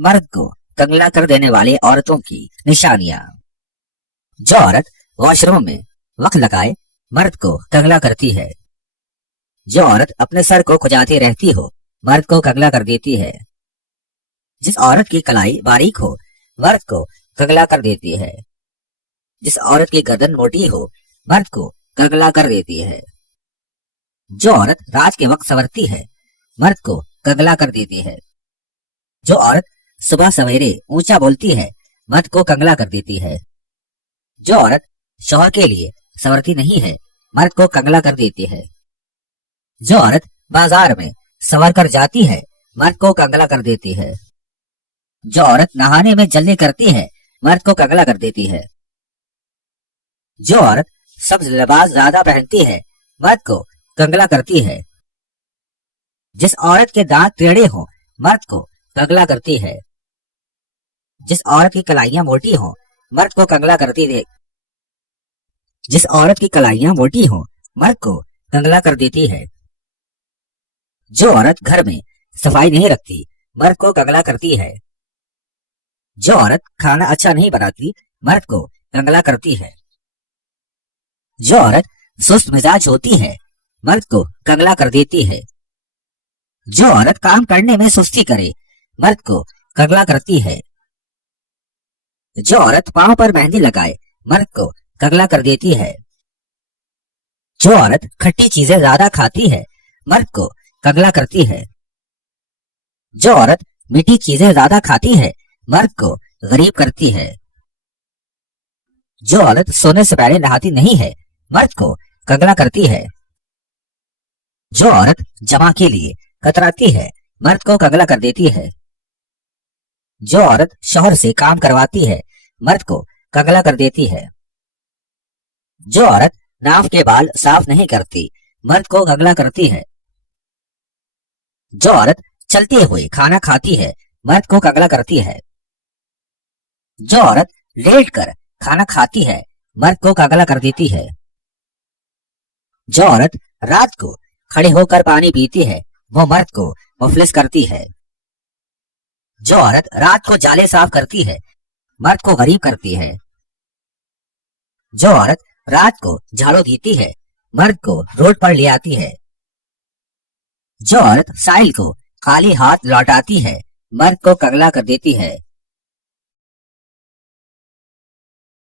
मर्द को कंगला कर देने वाली औरतों की निशानियां। जो औरत वॉशरूम में वक्त लगाए मर्द को कंगला करती है। जो औरत अपने सर को खुजाती रहती हो मर्द को कंगला कर देती है। जिस औरत की कलाई बारीक हो मर्द को कंगला कर देती है। जिस औरत की गर्दन मोटी हो मर्द को कंगला कर देती है। जो औरत रात के वक्त संवरती है मर्द को कंगला कर देती है। जो औरत सुबह सवेरे ऊंचा बोलती है मर्द को कंगला कर देती है। जो औरत शौहर के लिए संवरती नहीं है मर्द को कंगला कर देती है। जो औरत बाजार में संवर कर जाती है मर्द को कंगला कर देती है। जो औरत नहाने में जल्दी करती है मर्द को कंगला कर देती है। जो औरत सब्ज लिबास ज्यादा पहनती है मर्द को कंगला करती है। जिस औरत के दांत टेढ़े हो मर्द को कंगला करती है। जिस औरत की कलाइयां मोटी हो मर्द को कंगला करती है। जिस औरत की कलाइयां मोटी हो मर्द को कंगला कर देती है। जो औरत घर में सफाई नहीं रखती मर्द को कंगला करती है। जो औरत खाना अच्छा नहीं बनाती मर्द को कंगला करती है। जो औरत सुस्त मिजाज होती है मर्द को कंगला कर देती है। जो औरत काम करने में सुस्ती करे मर्द को कंगला करती है। जो औरत पांव पर मेहंदी लगाए मर्द को कंगला कर देती है। जो औरत खट्टी चीजें ज्यादा खाती है मर्द को कंगला करती है। जो औरत मीठी चीजें ज्यादा खाती है मर्द को गरीब करती है। जो औरत सोने से पहले नहाती नहीं है मर्द को कंगला करती है। जो औरत जमा के लिए कतराती है मर्द को कंगला कर देती है। जो औरत शौहर से काम करवाती है मर्द को कंगला कर देती है। जो औरत नाक के बाल साफ नहीं करती मर्द को कंगला करती है। जो औरत चलते हुए खाना खाती है मर्द को कंगला करती है। जो औरत लेट कर खाना खाती है मर्द को कंगला कर देती है। जो औरत रात को खड़े होकर पानी पीती है वो मर्द को मुफलिस करती है। जो औरत रात को जाले साफ करती है मर्द को गरीब करती है। जो औरत रात को झाड़ू देती है मर्द को रोड पर ले आती है। जो औरत साहिल को खाली हाथ लौटाती है मर्द को कंगला कर देती है।